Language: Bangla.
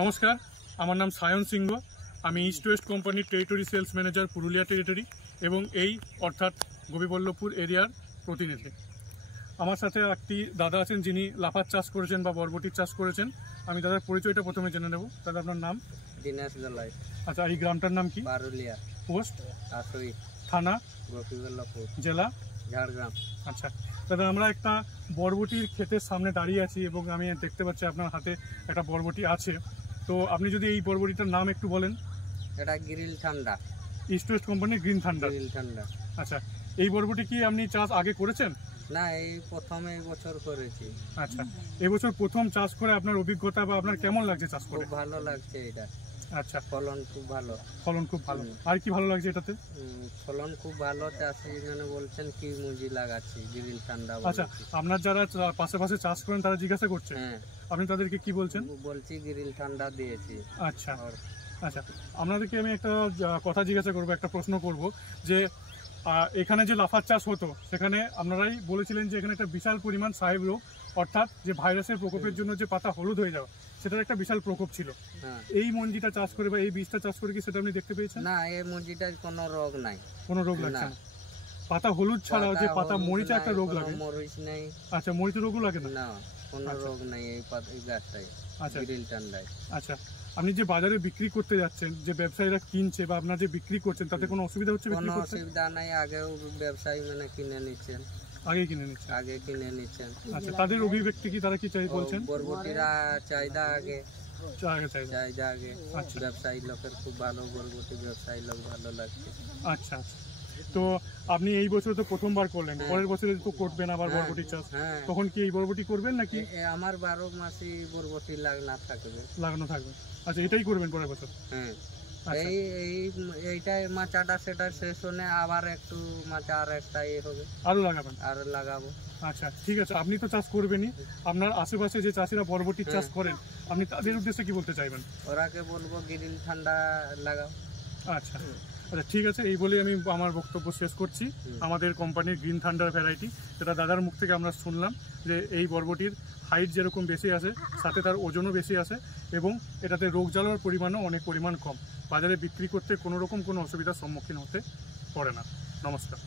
নমস্কার, আমার নাম সায়ন সিংহ। আমি ইস্ট ওয়েস্ট কোম্পানির territory sales manager, Purulia territory এবং এই অর্থাৎ গোপীবল্লভপুর এরিয়ার প্রতিনিধি। আমার সাথে একটি দাদা আছেন যিনি লাফার চাষ করেছেন বা বরবটির চাষ করেছেন। আমি দাদার পরিচয়টা প্রথমে জেনে নেব। দাদা, আপনার নাম? দিনেশ দলাই। আচ্ছা, এই গ্রামটার নাম কি? পারুলিয়া। পোস্ট? আসই। থানা? গোপীবল্লভপুর। জেলা? ঝাড়গ্রাম। আচ্ছা দাদা, আমরা একটা বরবটির ক্ষেতের সামনে দাঁড়িয়ে আছি এবং আমি দেখতে পাচ্ছি আপনার হাতে একটা বরবটি আছে। তো আপনি যদি এই বরবটিটার নাম একটু বলেন। এটা গ্রিল ঠান্ডা। ইস্ট ওয়েস্ট কোম্পানির গ্রিন থান্ডার। গ্রিল ঠান্ডা। আচ্ছা, এই বরবটি কি আপনি চাষ আগে করেছেন? না, এই প্রথম এই বছর করেছি। আচ্ছা, এবছর প্রথম চাষ করে আপনার অভিজ্ঞতা বা আপনার কেমন লাগছে চাষ করে? খুব ভালো লাগছে এটা। আচ্ছা, ফলন খুব ভালো। ফলন খুব ভালো। আর কি ভালো লাগছে এটাতে? ফলন খুব ভালো। চাষি মানে বলছেন কি মঞ্জি লাগাচ্ছি গ্রিল ঠান্ডা। আচ্ছা, আপনার যারা পাশে পাশে চাষ করেন তারা জিজ্ঞাসা করছে, হ্যাঁ, আপনি তাদেরকে কি বলছেন? বলছি গ্রিল ঠান্ডা দিয়েছি। আচ্ছা আচ্ছা, আপনাদেরকে আমি একটা কথা জিজ্ঞাসা করবো, একটা প্রশ্ন করব যে এখানে যে লাফার চাষ হতো সেখানে আপনারাই বলেছিলেন যে এখানে একটা বিশাল পরিমাণ সাহেব রোগ, অর্থাৎ যে ভাইরাসের প্রকোপের জন্য যে পাতা হলুদ হয়ে যাওয়া, সেটার একটা বিশাল প্রকোপ ছিল। এই মঞ্জিটা চাষ করে বা এই বীজটা চাষ করে কি সেটা আপনি দেখতে পেয়েছেন? না, এই মঞ্জিটার কোনো রোগ নাই। কোনো রোগ লাগছে না? পাতা হলুদ ছাড়াও যে পাতা মরিচা একটা রোগ লাগে? মরিচ নেই। আচ্ছা, মরিচ রোগও লাগে না? না, কোনো রোগ নাই এই গাছটায়। আচ্ছা, গ্রিল ঠান্ডায়। আচ্ছা, আপনি যে বাজারে বিক্রি করতে যাচ্ছেন, যে ব্যবসায়ীরা কিনছে বা আপনার যে বিক্রি করছেন, তাতে কোনো অসুবিধা হচ্ছে? কোনো অসুবিধা নাই। আগেও ব্যবসায়ী মানে কিনে নিচ্ছেন। আগে কিনে নিচ্ছেন? আচ্ছা, তাদের অভিব্যক্তি কি, তারা কি চাই বলছেন? বরবটিরা চাহিদা আগে। চাহিদা আগে। আচ্ছা, ব্যবসায়ী লোকের খুব ভালো বরবটি, ব্যবসায়ী লোক ভালো লাগছে। আচ্ছা আচ্ছা, তো আপনি এই বছর তো প্রথমবার করলেন, পরের বছরে তো করবেন আবার বরবটি চাষ, তখন কি এই বরবটি করবেন নাকি? আমার 12 মাসই বরবটি লাগানো থাকবে। আচ্ছা, এটাই করবেন পরের বছর? হ্যাঁ, এইটাই মাচাটা সেটা শেষ হলে আবার একটু মাচা আর একটা হবে, আরো লাগাবো। আচ্ছা, ঠিক আছে, আপনি তো চাষ করবেনই, আপনার আশেপাশে যে চাষিরা বরবটির চাষ করেন, আপনি তাদের উদ্দেশ্যে কি বলতে চাইবেন? ওরাকে বলবো গ্রিল ঠান্ডা লাগাও। আচ্ছা আচ্ছা, ঠিক আছে, এই বলে আমি আমার বক্তব্য শেষ করছি। আমাদের কোম্পানির গ্রিন থান্ডার ভ্যারাইটি, যেটা দাদার মুখ থেকে আমরা শুনলাম যে এই বরবটির হাইট যেরকম বেশি আসে, সাথে তার ওজনও বেশি আসে এবং এটাতে রোগ জ্বালার পরিমাণও অনেক পরিমাণ কম। বাজারে বিক্রি করতে কোনো রকম কোনো অসুবিধার সম্মুখীন হতে পড়ে না। নমস্কার।